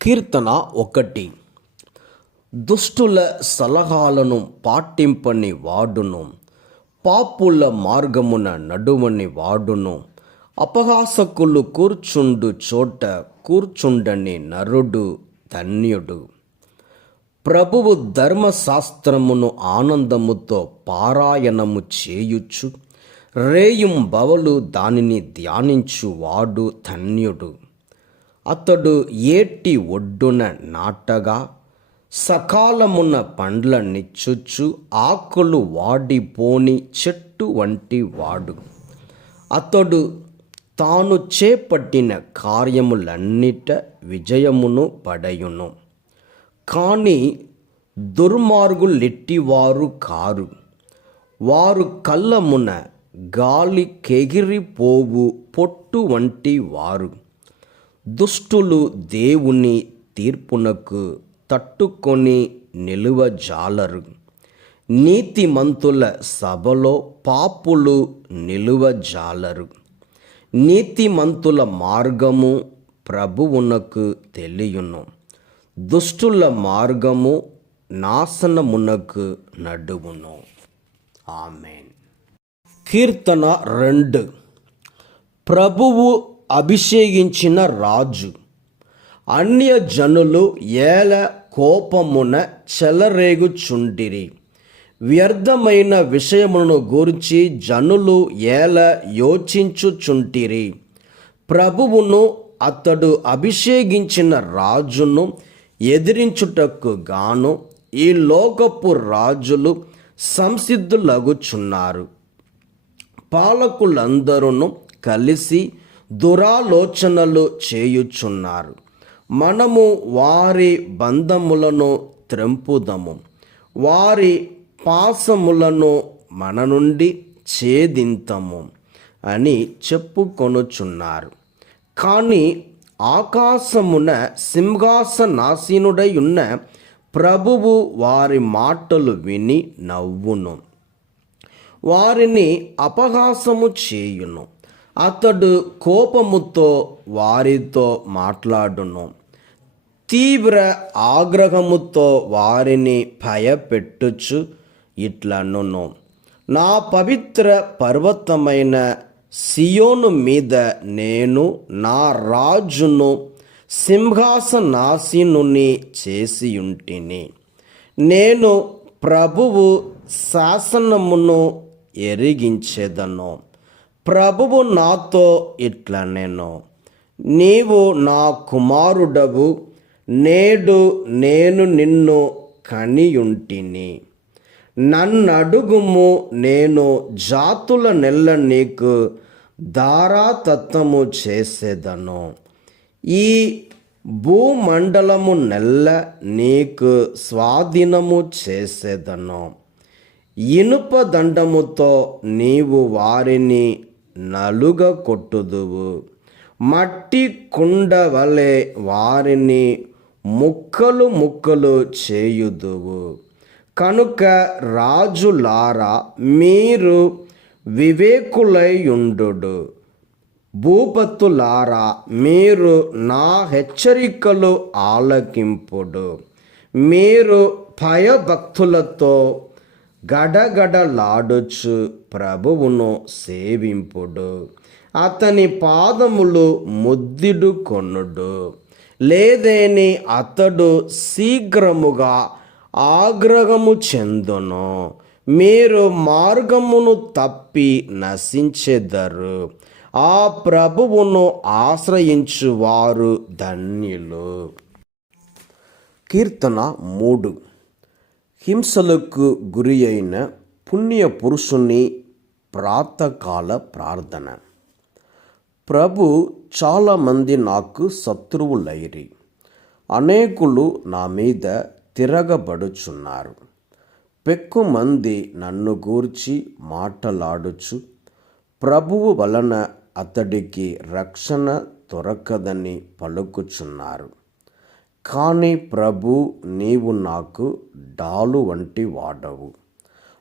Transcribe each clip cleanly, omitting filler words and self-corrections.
కీర్తన 1. దుష్టుల సలహాలను పాటింపని వాడును, పాపుల మార్గమున నడువని వాడును, అపహాసకులు కూర్చుండు చోట కూర్చుండని నరుడు ధన్యుడు. ప్రభువు ధర్మశాస్త్రమును ఆనందముతో పారాయణము చేయుచు రేయింబవలు దానిని ధ్యానించువాడు ధన్యుడు. అతడు ఏటి ఒడ్డున నాటగా సకాలమున పండ్లనిచ్చుచు ఆకులు వాడిపోని చెట్టు వంటి వాడు. అతడు తాను చేపట్టిన కార్యములన్నిట విజయమును పడయును. కానీ దుర్మార్గులెట్టివారు కారు, వారు కళ్ళమున గాలి కెగిరిపోవు పొట్టు వంటి వారు. దుష్టులు దేవుని తీర్పునకు తట్టుకొని నిలువజాలరు. నీతిమంతుల సభలో పాపులు నిలువజాలరు. నీతిమంతుల మార్గము ప్రభువునకు తెలియును, దుష్టుల మార్గము నాశనమునకు నడువును. ఆమేన్. కీర్తన 2. ప్రభువు అభిషేకించిన రాజు. అన్యజనులు ఏల కోపమున చెలరేగుచుండిరి. వ్యర్థమైన విషయములను గూర్చి జనులు ఏల యోచించుచుంటిరి. ప్రభువును అతడు అభిషేకించిన రాజును ఎదిరించుటకు గాను ఈ లోకపు రాజులు సంసిద్ధులగుచున్నారు. పాలకులందరూ కలిసి దురాలోచనలు చేయుచున్నారు. మనము వారి బంధములను త్రెంపుదము, వారి పాశములను మన నుండి ఛేదింతము అని చెప్పుకొనుచున్నారు. కానీ ఆకాశమున సింహాసనాసీనుడై ఉన్న ప్రభువు వారి మాటలు విని నవ్వును, వారిని అపహాసము చేయును. అతడు కోపముతో వారితో మాట్లాడును, తీవ్ర ఆగ్రహముతో వారిని భయపెట్టుచు ఇట్లనును, నా పవిత్ర పర్వతమైన సియోను మీద నేను నా రాజును సింహాసనాసీనుని చేసియుంటిని. నేను ప్రభువు శాసనమును ఎరిగించెదను. ప్రభువు నాతో ఇట్లనెను, నీవు నా కుమారుడవు, నేడు నేను నిన్ను కనియుంటిని. నన్నడుగుము, నేను జాతుల నెల్ల నీకు ధారాతత్వము చేసేదను. ఈ భూమండలము నెల్ల నీకు స్వాధీనము చేసేదను. ఇనుప దండముతో నీవు వారిని నలుగ కొట్టుదువు, మట్టి కుండ వలె వారిని ముక్కలు ముక్కలు చేయుదువు. కనుక రాజులారా, మీరు వివేకులైయుండు. భూపతులారా, మీరు నా హెచ్చరికలు ఆలకింపుడు. మీరు భయభక్తులతో గడగడలాడుచు ప్రభువును సేవింపుడు. అతని పాదములు ముద్దిడు కొనుడు, లేదేని అతడు శీఘ్రముగా ఆగ్రహము చెందును. మీరు మార్గమును తప్పి నశించెదరు. ఆ ప్రభువును ఆశ్రయించువారు ధన్యులు. కీర్తన 3. హింసలకు గురి అయిన పుణ్య పురుషుని ప్రాతకాల ప్రార్థన. ప్రభు, చాలామంది నాకు శత్రువులైరి, అనేకులు నా మీద తిరగబడుచున్నారు. పెక్కుమంది నన్ను గూర్చి మాటలాడుచు ప్రభువు వలన అతడికి రక్షణ దొరకదని పలుకుచున్నారు. కానీ ప్రభు, నీవు నాకు డాలు వంటి వాడవు,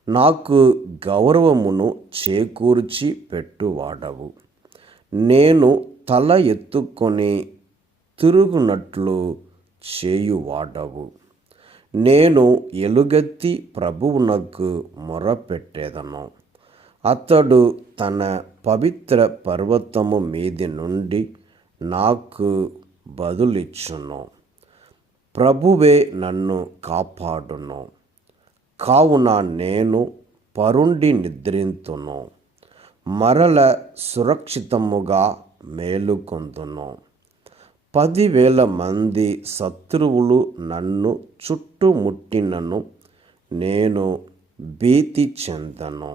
నాకు గౌరవమును చేకూర్చి పెట్టువాడవు. నేను తల ఎత్తుకొని తిరుగునట్లు చేయువాడవు. నేను ఎలుగెత్తి ప్రభువునకు మొరపెట్టేదను. అతడు తన పవిత్ర పర్వతము మీది నుండి నాకు బదులిచ్చును. ప్రభువే నన్ను కాపాడును. కావున నేను పరుండి నిద్రింతును, మరల సురక్షితముగా మేలుకొందును. 10,000 మంది శత్రువులు నన్ను చుట్టుముట్టినను నేను భీతి చెందను.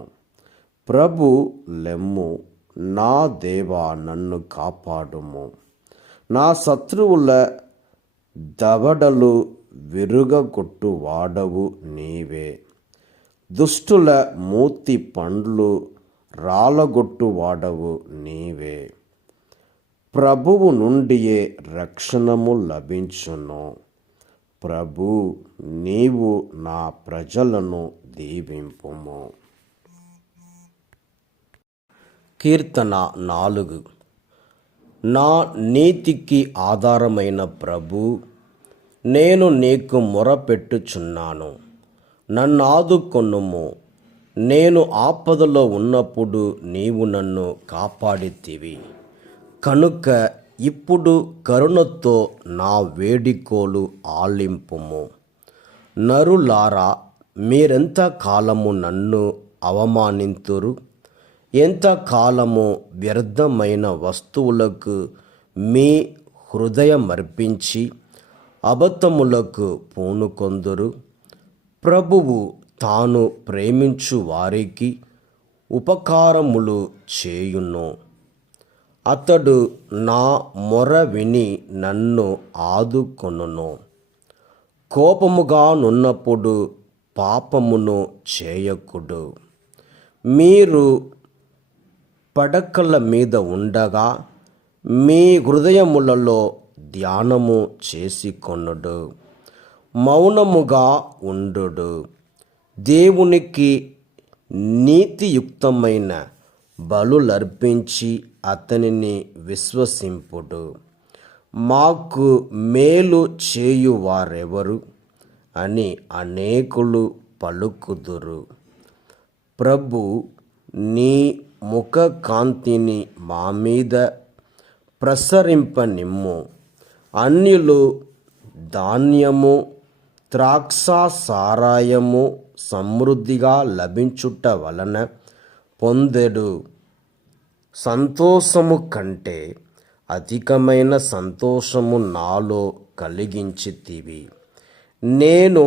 ప్రభు లెమ్ము, నా దేవా, నన్ను కాపాడుము. నా శత్రువుల దవడలు విరుగగొట్టు వాడవు నీవే. దుష్టుల మూతి పండ్లు రాలగొట్టు వాడవు నీవే. ప్రభువు నుండియే రక్షణము లభించును. ప్రభు, నీవు నా ప్రజలను దీవింపుము. కీర్తన 4. నా నీతికి ఆధారమైన ప్రభు, నేను నీకు మొరపెట్టుచున్నాను. నన్నాదుకొనుము. నేను ఆపదలో ఉన్నప్పుడు నీవు నన్ను కాపాడితివి కనుక ఇప్పుడు కరుణతో నా వేడికోలు ఆలింపుము. నరులారా, మీరెంత కాలము నన్ను అవమానింతురు? ఎంతకాలము వ్యర్థమైన వస్తువులకు మీ హృదయమర్పించి అబద్ధములకు పూనుకొందురు? ప్రభువు తాను ప్రేమించు వారికి ఉపకారములు చేయును. అతడు నా మొర విని నన్ను ఆదుకొనును. కోపముగా నున్నప్పుడు పాపమును చేయకుడు. మీరు పడకల మీద ఉండగా మీ హృదయములలో ధ్యానము చేసుకొనుడు. మౌనముగా ఉండుడు. దేవునికి నీతియుక్తమైన బలులర్పించి అతనిని విశ్వసింపుడు. మాకు మేలు చేయువారెవరు అని అనేకులు పలుకుదురు. ప్రభు, నీ ముఖ కాంతిని మా మీద ప్రసరింపనిమ్ము. అన్యులు ధాన్యము, ద్రాక్షాసారాయము సమృద్ధిగా లభించుట వలన పొందెడు సంతోషము కంటే అధికమైన సంతోషము నాలో కలిగించితివి. నేను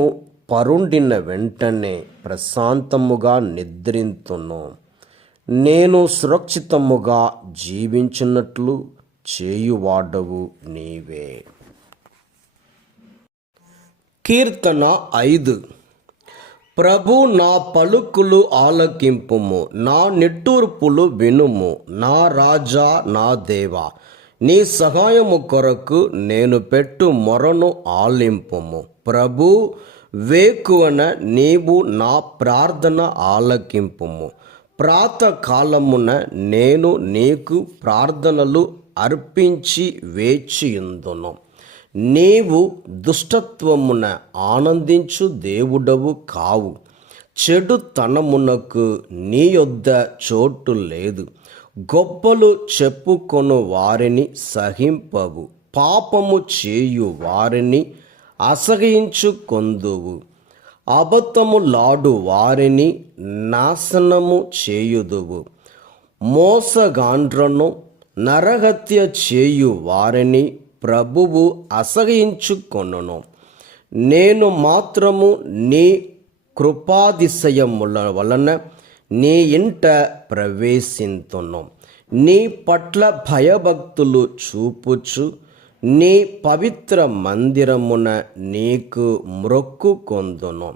పరుండిన వెంటనే ప్రశాంతముగా నిద్రింతును. నేను సురక్షితముగా జీవించినట్లు చేయువాడవు నీవే. కీర్తన 5. ప్రభు, నా పలుకులు ఆలకింపుము, నా నిట్టూర్పులు వినుము. నా రాజా, నా దేవా, నీ సహాయము కొరకు నేను పెట్టు మొరను ఆలింపుము. ప్రభు, వేకువన నీవు నా ప్రార్థన ఆలకింపుము. ప్రాతకాలమున నేను నీకు ప్రార్థనలు అర్పించి వేచియుందును. నీవు దుష్టత్వమున ఆనందించు దేవుడవు కావు. చెడుతనమునకు నీ యొద్ద చోటు లేదు. గొప్పలు చెప్పుకొను వారిని సహింపవు. పాపము చేయు వారిని అసహించుకొందువు. అబద్ధములాడు వారిని నాశనము చేయుదువు. మోసగాండ్రను నరహత్య చేయు వారిని ప్రభువు అసహించుకొనును. నేను మాత్రము నీ కృపాతిశయముల వలన నీ ఇంట ప్రవేశింతును. నీ పట్ల భయభక్తులు చూపుచు నీ పవిత్ర మందిరమున నీకు మ్రొక్కుకొందును.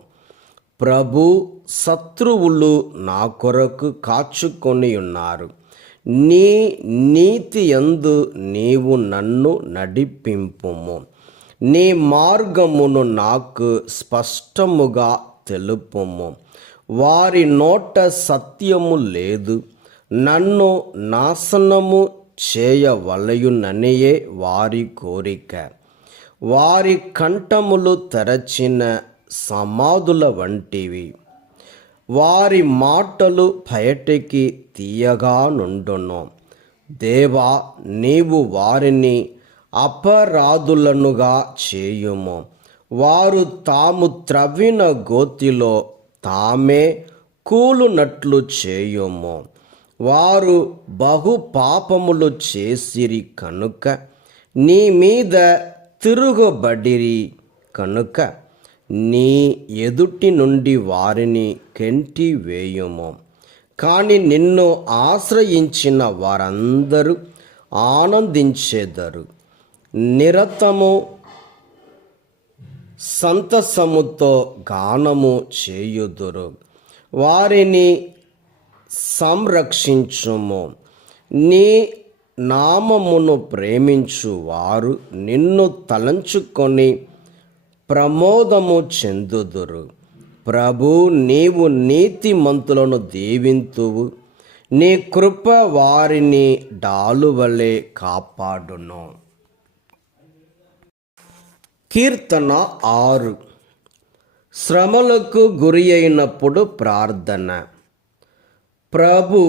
ప్రభు, శత్రువులు నా కొరకు కాచుకొని ఉన్నారు. నీ నీతి యందు నీవు నన్ను నడిపింపుము. నీ మార్గమును నాకు స్పష్టముగా తెలుపుము. వారి నోట సత్యము లేదు. నన్ను నాశనము చేయవలయుననియే వారి కోరిక. వారి కంఠములు తెరచిన సమాధుల వంటివి. వారి మాటలు బయటికి తీయగా నుండును. దేవా, నీవు వారిని అపరాధులనుగా చేయుము. వారు తాము త్రవ్విన గోతిలో తామే కూలునట్లు చేయుము. వారు బహు పాపములు చేసిరి కనుక నీ మీద తిరుగబడిరి కనుక నీ ఎదుటి నుండి వారిని కెంటి వేయుము. కానీ నిన్ను ఆశ్రయించిన వారందరూ ఆనందించెదరు, నిరతము సంతసముతో గానము చేయుదురు. వారిని సంరక్షించుము. నీ నామమును ప్రేమించు వారు నిన్ను తలంచుకొని ప్రమోదము చెందుదురు. ప్రభు, నీవు నీతిమంతులను దీవింతువు. నీ కృప వారిని డాలువలే కాపాడును. కీర్తన 6. శ్రమలకు గురి అయినప్పుడు ప్రార్థన. ప్రభు,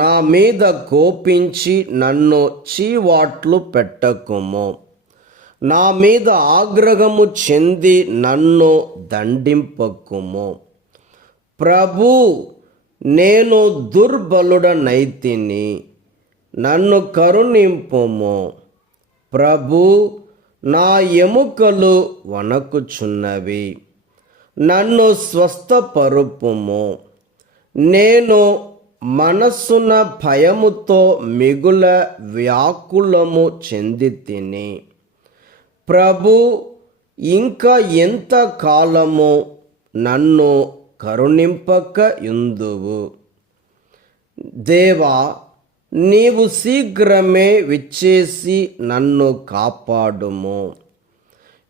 నా మీద కోపించి నన్ను చీవాట్లు పెట్టకుము. నా మీద ఆగ్రహము చెంది నన్ను దండింపకుము. ప్రభు, నేను దుర్బలుడనైతిని, నన్ను కరుణింపుము. ప్రభు, నా ఎముకలు వణకుచున్నవి, నన్ను స్వస్థపరుపుము. నేను మనస్సున భయముతో మిగుల వ్యాకులము చెందితిని. ప్రభు, ఇంకా ఎంత కాలము నన్ను కరుణింపక యుందువు? దేవా, నీవు శీఘ్రమే విచ్చేసి నన్ను కాపాడుము.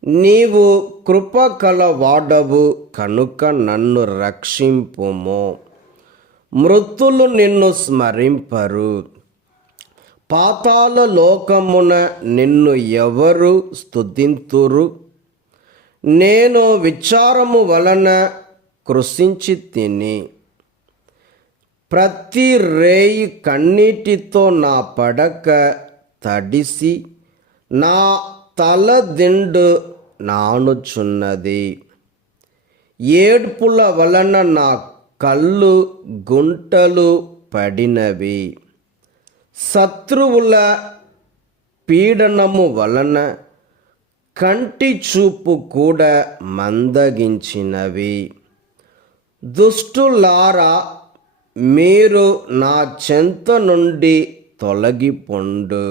నీవు కృప కలవాడవు కనుక నన్ను రక్షింపుము. మృతులు నిన్ను స్మరింపరు. పాతాళ లోకమున నిన్ను ఎవరు స్తుతింతురు? నేను విచారము వలన కృషించి తిని, ప్రతి రేయి కన్నీటితో నా పడక తడిసి నా తల దిండు నానుచున్నది. ఏడ్పుల వలన నా కళ్ళు గుంటలు పడినవి. శత్రువుల పీడనము వలన కంటి చూపు కూడా మందగించినవి. దుష్టులారా, మీరు నా చెంత నుండి తొలగిపొండు.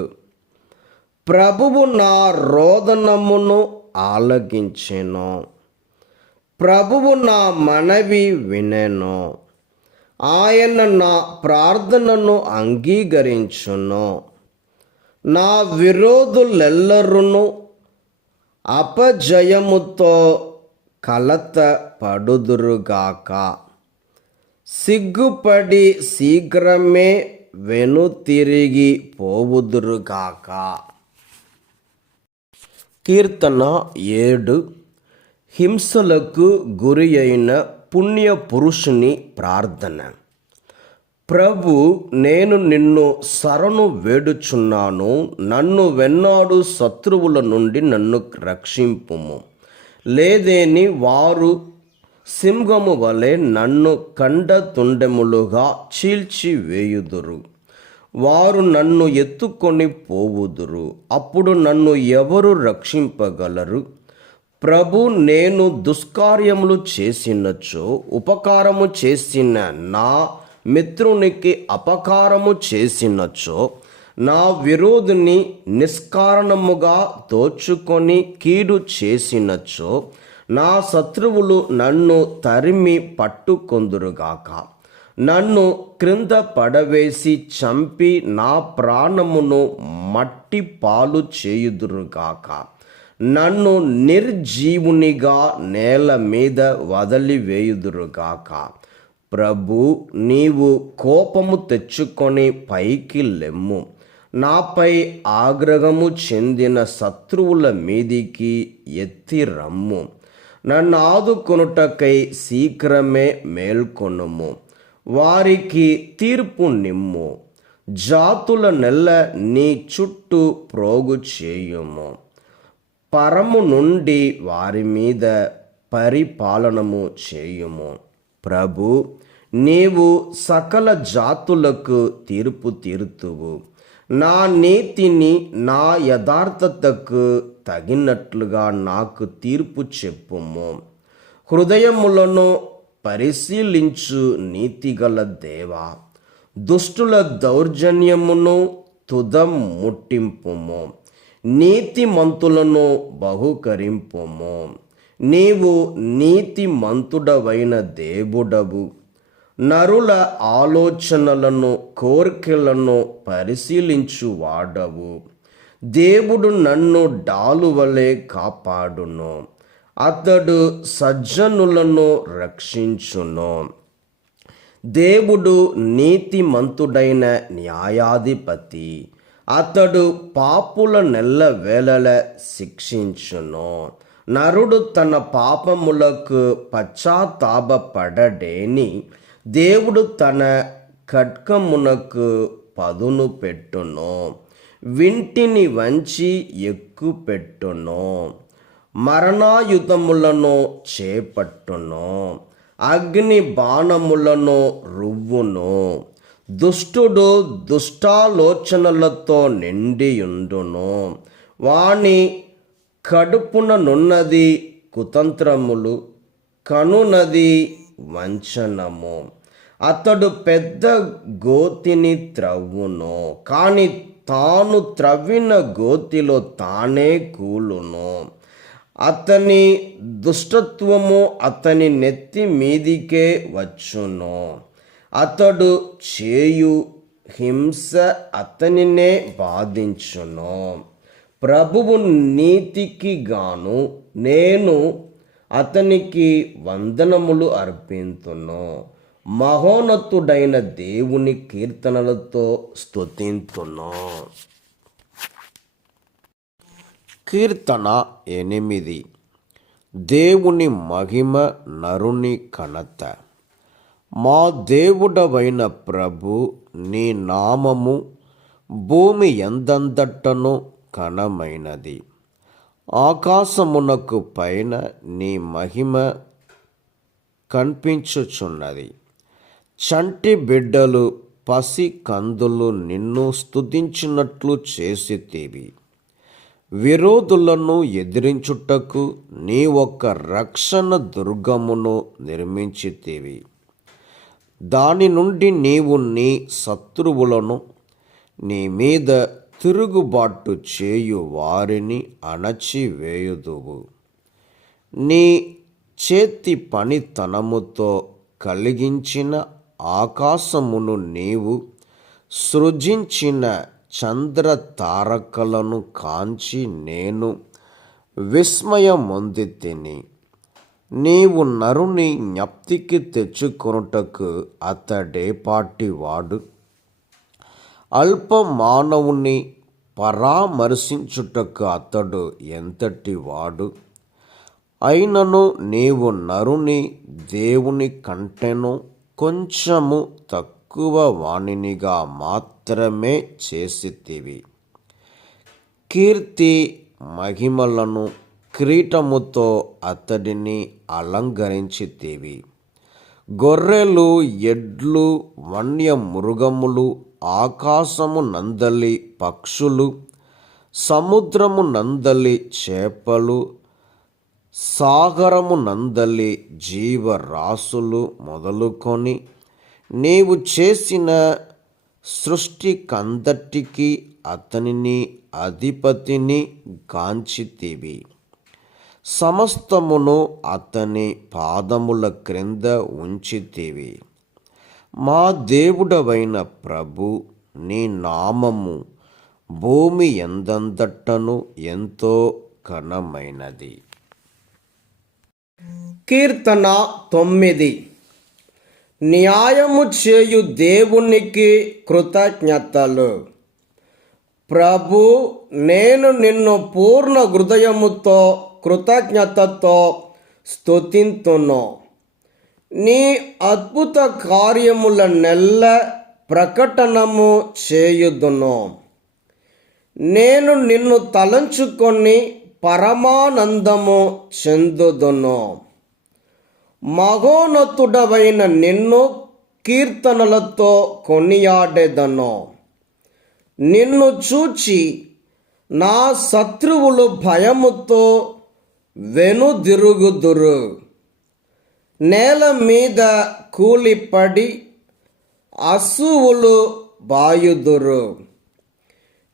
ప్రభువు నా రోదనమును ఆలకించెను. ప్రభువు నా మనవి వినెను. ఆయన నా ప్రార్థనను అంగీకరించును. నా విరోధులెల్లరును అపజయముతో కలత పడుదురుగాక. సిగ్గుపడి శీఘ్రమే వెనుతిరిగి పోవుదురుగాక. కీర్తన 7. హింసలకు గురి అయిన పుణ్య పురుషుని ప్రార్థన. ప్రభు, నేను నిన్ను శరణు వేడుచున్నాను. నన్ను వెన్నాడు శత్రువుల నుండి నన్ను రక్షింపుము. లేదేని వారు సింహము వలె నన్ను కండ తుండెములుగా చీల్చి వేయుదురు. వారు నన్ను ఎత్తుకొని పోవుదురు. అప్పుడు నన్ను ఎవరు రక్షింపగలరు? ప్రభు, నేను దుష్కార్యములు చేసినచో, ఉపకారము చేసిన నా మిత్రునికి అపకారము చేసినచో, నా విరోధిని నిష్కారణముగా దోచుకొని కీడు చేసినచో, నా శత్రువులు నన్ను తరిమి పట్టుకొందురుగాక. నన్ను క్రింద పడవేసి చంపి నా ప్రాణమును మట్టి పాలు చేయుదురుగాక. నన్ను నిర్జీవునిగా నేల మీద వదిలివేయుదురుగాక. ప్రభు, నీవు కోపము తెచ్చుకొని పైకి లెమ్ము. నాపై ఆగ్రహము చెందిన శత్రువుల మీదికి ఎత్తి రమ్ము. నన్ను ఆదుకొనుటకై శీఘ్రమే మేల్కొనుము. వారికి తీర్పు నిమ్ము. జాతుల నెల్ల నీ చుట్టూ ప్రోగు చేయుము. పరము నుండి వారి మీద పరిపాలనము చేయుము. ప్రభు, నీవు సకల జాతులకు తీర్పు తీర్తువు. నా నీతిని, నా యథార్థతకు తగినట్లుగా నాకు తీర్పు చెప్పుము. హృదయములను పరిశీలించు నీతిగల దేవా, దుష్టుల దౌర్జన్యమును తుదం ముట్టింపుము. నీతిమంతులను బహుకరింపుము. నీవు నీతిమంతుడవైన దేవుడవు. నరుల ఆలోచనలను, కోర్కెలను పరిశీలించువాడవు. దేవుడు నన్ను డాలువలే కాపాడును. అతడు సజ్జనులను రక్షించును. దేవుడు నీతిమంతుడైన న్యాయాధిపతి. అతడు పాపుల నెల్లవేళల శిక్షించును. నరుడు తన పాపములకు పశ్చాత్తాపపడడేని దేవుడు తన ఖడ్గమునకు పదును పెట్టును. వింటిని వంచి ఎక్కుపెట్టును. మరణాయుధములను చేపట్టును. అగ్ని బాణములను రువ్వును. దుష్టుడు దుష్టాలోచనలతో నిండియుండును. వాని కడుపుననున్నది కుతంత్రములు, కనునది వంచనము. అతడు పెద్ద గోతిని త్రవ్వును, కానీ తాను త్రవ్విన గోతిలో తానే కూలును. అతని దుష్టత్వము అతని నెత్తి మీదికే వచ్చును. అతడు చేయు హింస అతనినే బాధించును. ప్రభువు నీతికి గాను నేను అతనికి వందనములు అర్పింతును. మహోన్నతుడైన దేవుని కీర్తనలతో స్తుతింతును. కీర్తన 8. దేవుని మహిమ నరుని ఘనత. మా దేవుడవైన ప్రభు, నీ నామము భూమి ఎందంతటను ఘనమైనది. ఆకాశమునకు పైన నీ మహిమ కనిపించుచున్నది. చంటి బిడ్డలు, పసి కందులు నిన్ను స్తుతించినట్లు చేసితివి. విరోధులను ఎదిరించుటకు నీ ఒక్క రక్షణ దుర్గమును నిర్మించితివి. దాని నుండి నీవు నీ శత్రువులను, నీ మీద తిరుగుబాటు చేయు వారిని అణచివేయుదువు. నీ చేతి పనితనముతో కలిగించిన ఆకాశమును, నీవు సృజించిన చంద్ర తారకలను కాంచి నేను విస్మయమొందితిని. నీవు నరుని జ్ఞప్తికి తెచ్చుకొనుటకు అతడేపాటివాడు? అల్ప మానవుని పరామర్శించుటకు అతడు ఎంతటివాడు? అయినను నీవు నరుని దేవుని కంటెను కొంచెము తక్కువ వాణినిగా మాత్రమే చేసితివి. కీర్తి మహిమలను కిరీటముతో అతడిని అలంకరించితివి. గొర్రెలు, ఎడ్లు, వన్య మృగములు, ఆకాశము నందలి పక్షులు, సముద్రము నందలి చేపలు, సాగరము నందలి జీవరాశులు మొదలుకొని నీవు చేసిన సృష్టికందటికి అతనిని అధిపతిని గాంచితివి. సమస్తమును అతని పాదముల క్రింద ఉంచితివి. మా దేవుడవైన ప్రభు, నీ నామము భూమి ఎందంతటను ఎంతో ఘనమైనది. కీర్తన 9. న్యాయము చేయు దేవునికి కృతజ్ఞతలు. ప్రభు, నేను నిన్ను పూర్ణ హృదయముతో కృతజ్ఞతతో స్తుతింతును. నీ అద్భుత కార్యముల నెల్ల ప్రకటనము చేయుదును. నేను నిన్ను తలంచుకొని పరమానందము చెందుదును. మహోన్నతుడవైన నిన్ను కీర్తనలతో కొనియాడెదను. నిన్ను చూచి నా శత్రువులు భయముతో వెనుదిరుగుదురు. నేల మీద కూలిపడి అసూవులు బాయుదురు.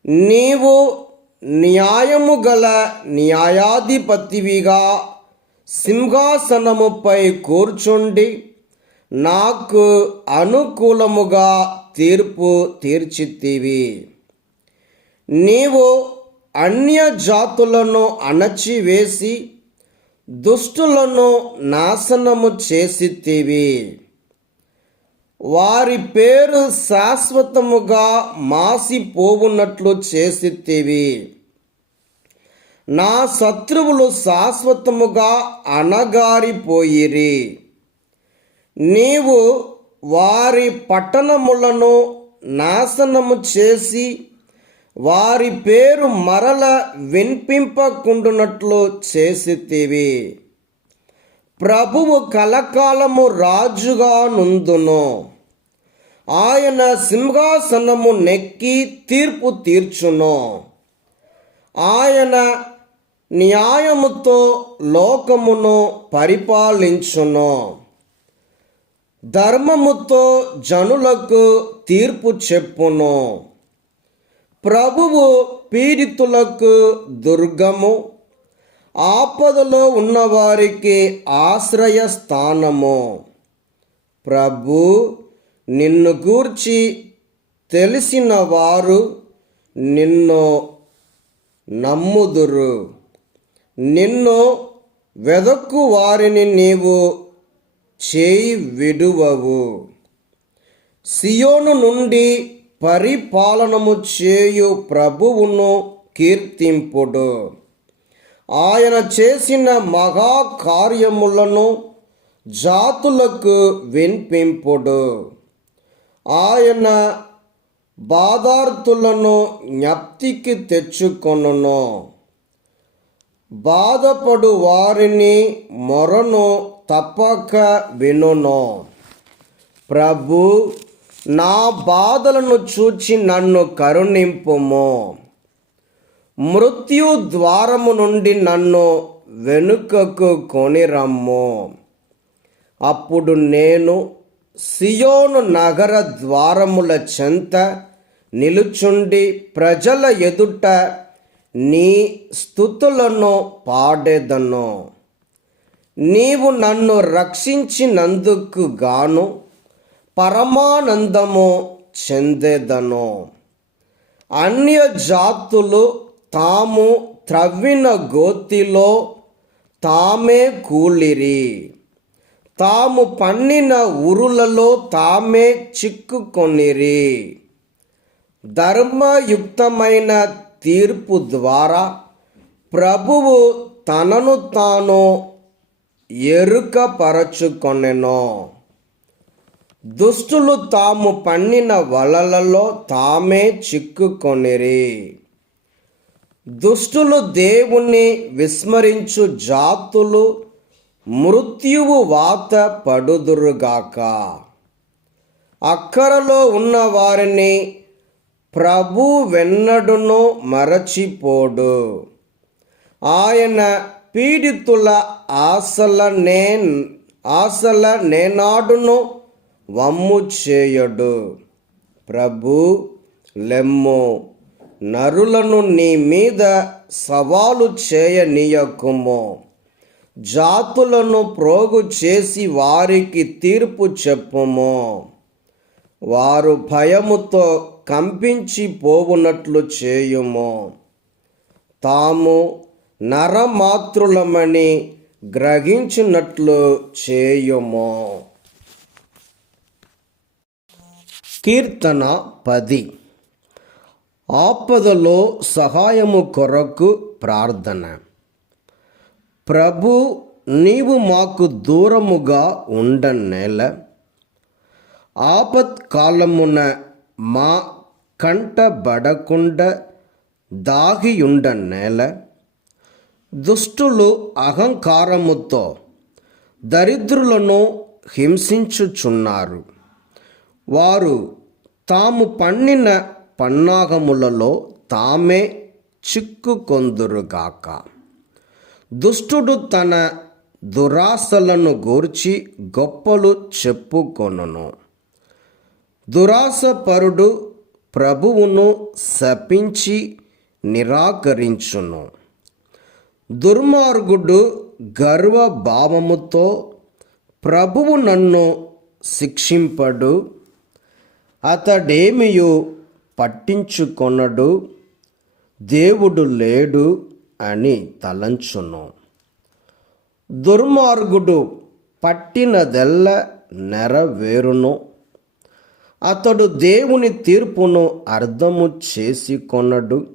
నీవు న్యాయము గల న్యాయాధిపతివిగా సింహాసనముపై కూర్చుండి నాకు అనుకూలముగా తీర్పు తీర్చితివి. నీవు అన్యజాతులను అణచివేసి దుష్టులను నాశనము చేసితివి. వారి పేరు శాశ్వతముగా మాసిపోవునట్లు చేసితివి. నా శత్రువులు శాశ్వతముగా అణగారిపోయిరి. నీవు వారి పట్టణములను నాశనము చేసి వారి పేరు మరల వినిపింపకుండునట్లు చేసితివి. ప్రభువు కలకాలము రాజుగా నుందును. ఆయన సింహాసనము నెక్కి తీర్పు తీర్చును. ఆయన న్యాయముతో లోకమును పరిపాలించును. ధర్మముతో జనులకు తీర్పు చెప్పును. ప్రభువు పీడితులకు దుర్గము, ఆపదలో ఉన్నవారికి ఆశ్రయ స్థానము. ప్రభు, నిన్ను గూర్చి తెలిసిన వారు నిన్ను నమ్ముదురు. నిన్ను వెదక్కు వారిని నీవు చేయి విడువవు. సియోను నుండి పరిపాలనము చేయు ప్రభువును కీర్తింపుడు. ఆయన చేసిన మహాకార్యములను జాతులకు వినిపింపుడు. ఆయన బాధార్తులను జ్ఞప్తికి తెచ్చుకొనును. బాధపడు వారిని మొరను తప్పక వినును. ప్రభు, నా బాధలను చూచి నన్ను కరుణింపుము. మృత్యు ద్వారము నుండి నన్ను వెనుకకు కొనిరమ్ము. అప్పుడు నేను సియోను నగర ద్వారముల చెంత నిలుచుండి ప్రజల ఎదుట నీ స్తుతులను పాడెదను. నీవు నన్ను రక్షించినందుకు గాను పరమానందము చెందెదను. అన్య జాతులు తాము త్రవ్విన గోతిలో తామే కూలిరి. తాము పన్నిన ఉరులలో తామే చిక్కుకొనిరి. ధర్మయుక్తమైన తీర్పు ద్వారా ప్రభువు తనను తాను ఎరుకపరచుకొనెను. దుష్టులు తాము పన్నిన వలలలో తామే చిక్కుకొనిరి. దుష్టులు దేవుణ్ణి విస్మరించు జాతులు మృత్యువు వాత పడుదురుగాక. అక్కరలో ఉన్న వారిని ప్రభు వెన్నడును మరచిపోడు. ఆయన పీడితుల ఆశల నేనాడును వమ్ము చేయడు. ప్రభు, లెమ్ము, నరులను నీ మీద సవాలు చేయనీయకుము. జాతులను ప్రోగు చేసి వారికి తీర్పు చెప్పుము. వారు భయముతో కంపించిపోవునట్లు చేయుము. తాము నరమాతృలమని గ్రహించినట్లు చేయుము. కీర్తన 10. ఆపదలో సహాయము కొరకు ప్రార్థన. ప్రభు, నీవు మాకు దూరముగా ఉండనేల, ఆపత్కాలమున మా కంటబడకుండా దాగియుండనేల. దుష్టులు అహంకారముతో దరిద్రులను హింసించుచున్నారు. వారు తాము పన్నిన పన్నాగములలో తామే చిక్కుకొందురుగాక. దుష్టుడు తన దురాశలను గూర్చి గొప్పలు చెప్పుకొనును. దురాశపరుడు ప్రభువును శపించి నిరాకరించును. దుర్మార్గుడు గర్వభావముతో ప్రభువు నన్ను శిక్షింపడు, అతడేమియు పట్టించుకొనడు, దేవుడు లేడు అని తలంచును. దుర్మార్గుడు పట్టినదెల్ల నెరవేరును. అతడు దేవుని తీర్పును అర్థము చేసుకొనడు.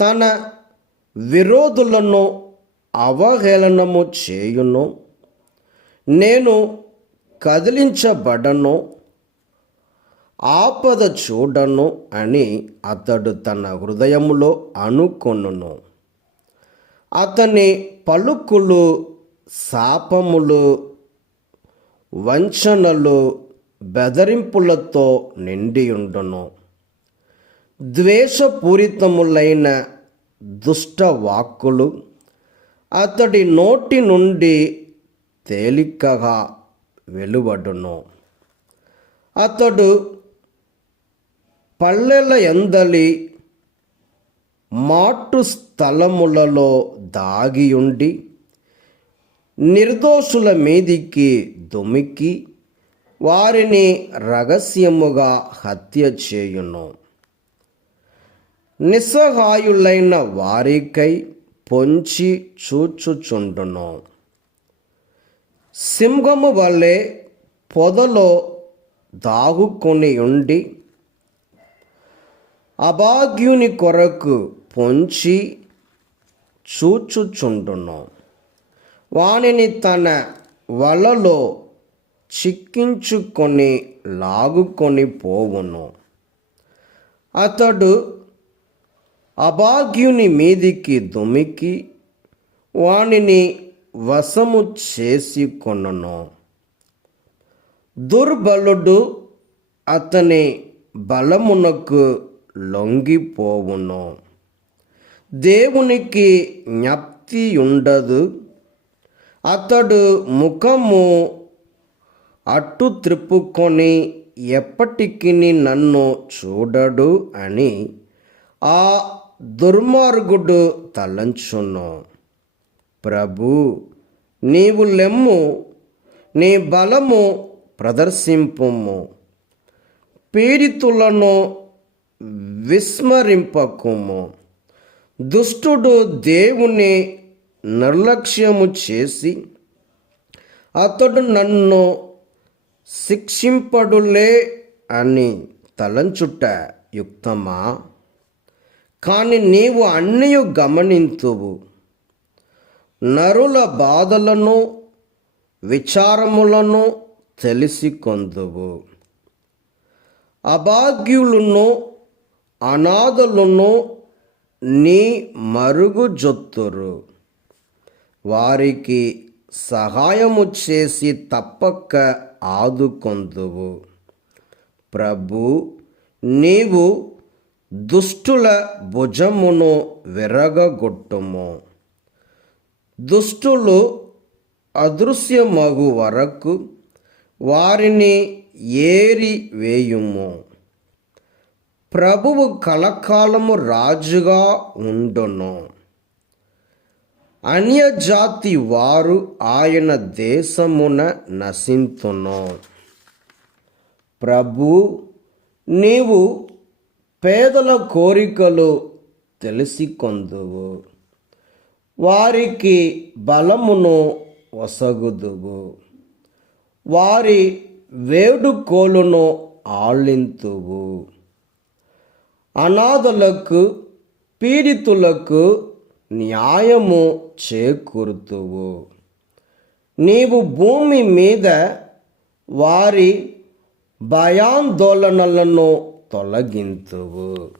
తన విరోధులను అవహేళనము చేయును. నేను కదిలించబడను, ఆపద చూడను అని అతడు తన హృదయములో అనుకొనును. అతని పలుకులు శాపములు, వంచనలు, బెదరింపులతో నిండియుండును. ద్వేషపూరితములైన దుష్టవాక్కులు అతడి నోటి నుండి తేలికగా వెలువడును. అతడు పల్లెల యందలి మాటు స్థలములలో దాగియుండి నిర్దోషుల మీదికి దుమికి వారిని రహస్యముగా హత్య చేయును. నిస్సహాయులైన వారికై పొంచి చూచుచుండును. సింహము వలె పొదలో దాగుకొని ఉండి అభాగ్యుని కొరకు పొంచి చూచుచుండును. వానిని తన వలలో చిక్కించుకొని లాగుకొని పోవును. అతడు అభాగ్యుని మీదికి దుమికి వానిని వశము చేసుకొనును. దుర్బలుడు అతని బలమునకు లొంగిపోవును. దేవునికి జ్ఞప్తి ఉండదు. అతడు ముఖము అట్టు త్రిప్పుకొని ఎప్పటికీ నన్ను చూడడు అని ఆ దుర్మార్గుడు తలంచును. ప్రభు, నీవు లెమ్ము, నీ బలము ప్రదర్శింపుము. పీడితులను విస్మరింపకుము. దుష్టుడు దేవుని నిర్లక్ష్యము చేసి అతడు నన్ను శిక్షింపడులే అని తలంచుట యుక్తమా? కానీ నీవు అన్నియు గమనింతువు. నరుల బాధలను విచారములను తెలిసికొందువు. అభాగ్యులను అనాథలను నీ మరుగుజొత్తురు. వారికి సహాయము చేసి తప్పక ఆదుకొందువు. ప్రభు, నీవు దుష్టుల భుజమును విరగగొట్టుము. దుష్టులు అదృశ్యమగు వరకు వారిని ఏరి వేయుము. ప్రభువు కలకాలము రాజుగా ఉండును. అన్యజాతి వారు ఆయన దేశమున నశింతును. ప్రభు, నీవు పేదల కోరికలు తెలిసికొందువు. వారికి బలమును ఒసగుదువు. వారి వేడుకోలును ఆలింతువు. అనాథలకు పీడితులకు న్యాయము చేకూరుతువు. నీవు భూమి మీద వారి భయాందోళనలను తొలగింతువు.